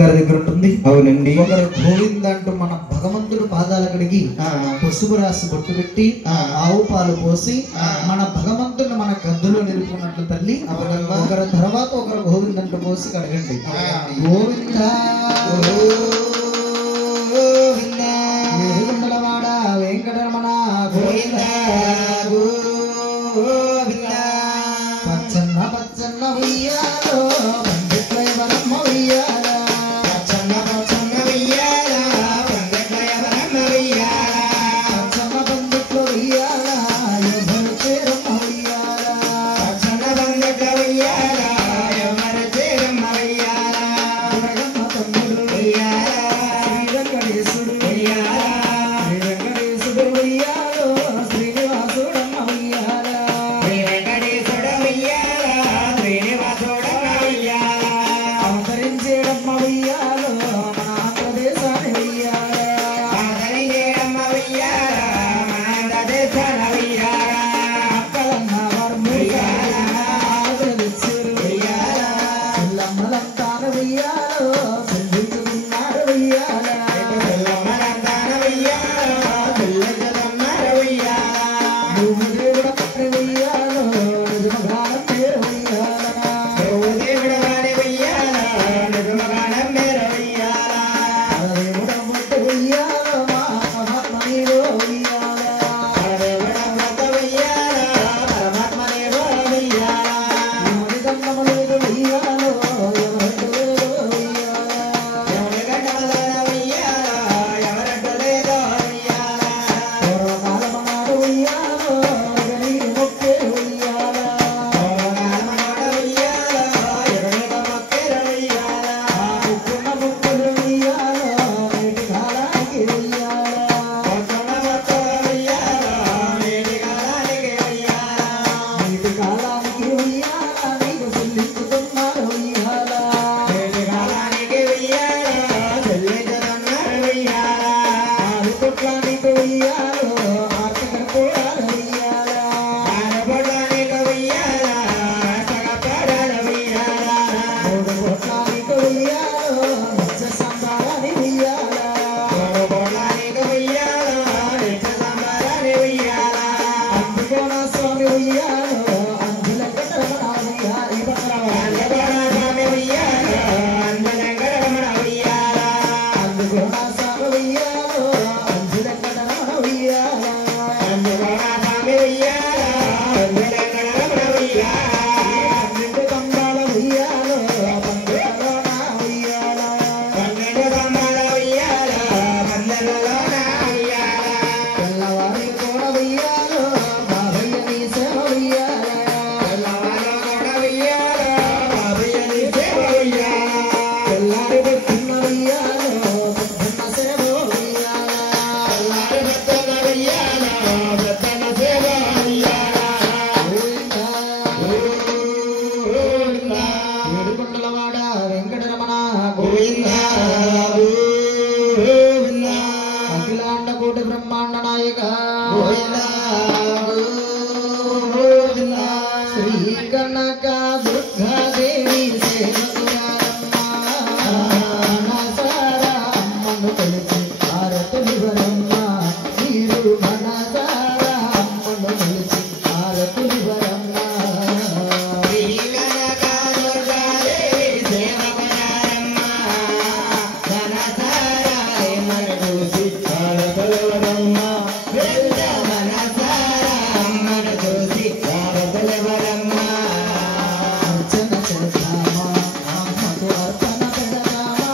గారి దగ్గర ఉంటుంది. అవునండి. ఒకరు గోవింద అంటూ మన భగవంతుడు పాదాల కడిగి పసుపు రాసి బొట్టు పెట్టి ఆవు పాలు పోసి మన భగవంతుడిని మన గద్దులో నిలుపుకున్నట్లు తల్లి. ఒకరి తర్వాత ఒకరు గోవింద అంటూ పోసి కడగండి. గోవింద వెలుగుండలవాడ వెంకటరమణ గోవింద గోవింద. పచ్చన్న పచ్చన్న ఉయ్యాలో పండిట్లయ వరమ్మ ఉయ్యాల. పచ్చన్న పచ్చన్న ఉయ్యాల పండిట్లయ వరమ్మ ఉయ్యాల. పచ్చన్న పండిట్ల ఉయ్యాల ఎవరు చేరమ్మ ఉయ్యాల. పచ్చన్న పండిట్ల ఉయ్యాల ఎవరు చేరమ్మ ఉయ్యాల. జగమ్మ తమ్ముడు ఉయ్యాల శ్రీరంగేశుడు ఉయ్యాల. శ్రీరంగేశుడు ఉయ్యాలో శ్రీనివాసుడమ్మ ఉయ్యాల. శ్రీరంగేశుడు ఉయ్యాల శ్రీనివాసుడమ్మ ఉయ్యాల. అవతరించేడమ్మ ఉయ్యాలో మన ఆంధ్రదేశాన్ని ఉయ్యాల. అవతరించేడమ్మ ఉయ్యాల మన ఆంధ్రదేశాన్ని ఉయ్యాల. అక్కలన్న వర్ము ఉయ్యాల ఆదరించుడు ఉయ్యాల. పిల్లమ్మలంతాను ఉయ్యాలో పిల్లించుకున్నారు ఉయ్యాల. పిల్లమ్మలంతాను ఉయ్యాలో పిల్లించుకున్నారు ఉయ్యాల. నువ్వు దేవుడు పట్టు ఉయ్యాలో నిజమగానం పేరు ఉయ్యాల. నువ్వు దేవుడు వాడి ఉయ్యాల నిజమగానం పేరు ఉయ్యాల. దేవుడు ముట్టు ఉయ్యాలో మా పరమాత్మ నీలో ఉయ్యాల. దేవుడు ముట్టు ఉయ్యాల పరమాత్మ నీలో ఉయ్యాల. ఎవరి గంధము లేదు ఉయ్యాలో ఎవరంటూ లేదో ఉయ్యాల. ఎవరి గంధము లేదు ఉయ్యాల ఎవరంటూ లేదో ఉయ్యాల. పూర్వకాలము నాడు ఉయ్యాలో ఎగనీరు మొక్కే ఉయ్యాల. పూర్వకాలము నాడు ఉయ్యాలో ఎగనీరు మొక్కే ఉయ్యాల. పుట్టున్న ముక్కులు ఉయ్యాలో నేటి కాలానికి ఉయ్యాల. పుట్టున్న ముక్కులు ఉయ్యాలో నేటి కాలానికి ఉయ్యాల. నేటి కాలానికి ఉయ్యాల నీకు చెల్లించుతున్నారు ఉయ్యాల. నేటి కాలానికి ఉయ్యాల చెల్లించుతున్నారు ఉయ్యాల. ఆరు పుట్లానికి ఉయ్యాలో ఆర్థిక పోరాలు ఉయ్యాల. ఆరు పుట్లానికి ఉయ్యాల ఆర్థిక పోరాలు ఉయ్యాల. మూడు పుట్లానికి ఉయ్యాలో నిత్య సంబరాన్ని ఉయ్యాల. మూడు పుట్లానికి ఉయ్యాలో నిత్య సంబరాన్ని ఉయ్యాల. అందుకోన స్వామి ఉయ్యాలో అంజులంకటరమణ ఉయ్యాల. ఈ పక్కన అందుకోన స్వామి ఉయ్యాలో అంజులంకటరమణ ఉయ్యాల. అందుకోన స్వామి ఉయ్యాలో అంజులంకటరమణ ఉయ్యాల. అందుకోన స్వామి ఉయ్యాలో అంజులంకటరమణ ఉయ్యాల. పన్నెండు కంబాల ఉయ్యాలో పందిళ్ళలోన ఉయ్యాల. పన్నెండు కంబాల ఉయ్యాలో పందిళ్ళలోన ఉయ్యాల. తెల్లవారి కూడా ఉయ్యాలో బాబయ్య నీ సేవ ఉయ్యాల. తెల్లవారి కూడా ఉయ్యాలో బాబయ్య నీ సేవ ఉయ్యాల. తెల్లారి పెట్టున్న ఉయ్యాలో పెద్దన్న సేవ ఉయ్యాల. తెల్లారి పెట్టున్న ఉయ్యాలో పెద్దన్న సేవ ఉయ్యాల. గోవింద ఏడుకొండలవాడ వెంకటరమణ గోవింద గోవింద. అఖిలాండ కోటి బ్రహ్మాండ నాయక గోవింద గోవింద. శ్రీ కనక దుర్గాదేవి సేవకురారమ్మ. మనసారా అమ్మను కొలిచి హారతులివ్వరమ్మ. మీరు మనసారా అమ్మను కొలిచి హారతులివ్వరమ్మ. శ్రీ కనక దుర్గాదేవి సేవకురారమ్మ. మనసారా అమ్మను కొలిచి హారతులివ్వరమ్మ. మనసారా అమ్మను కొలిచి హారతులివ్వరమ్మ. అర్చన చేద్దామా అమ్మకు అర్పణ పెడదామా.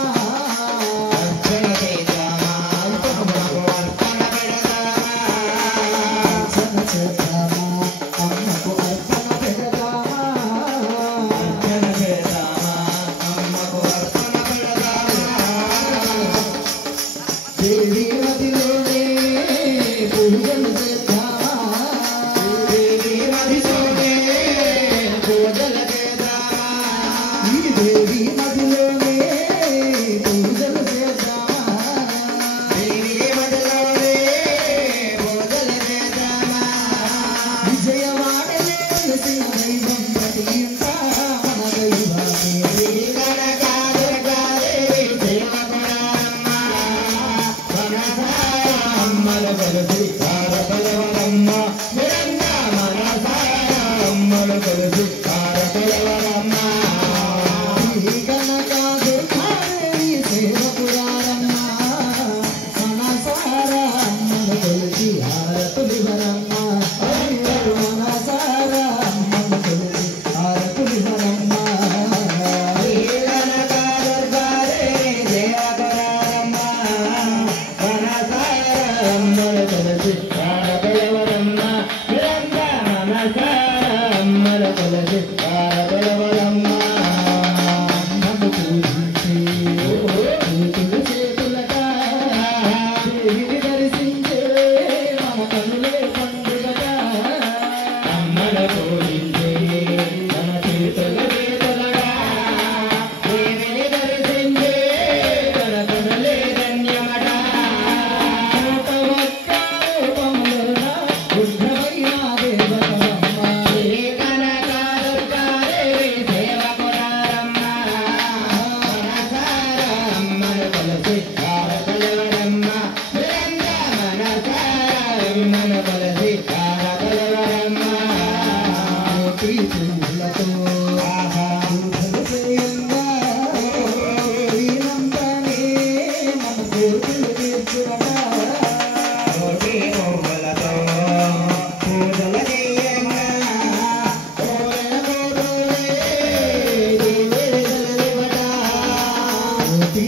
జ్యోతి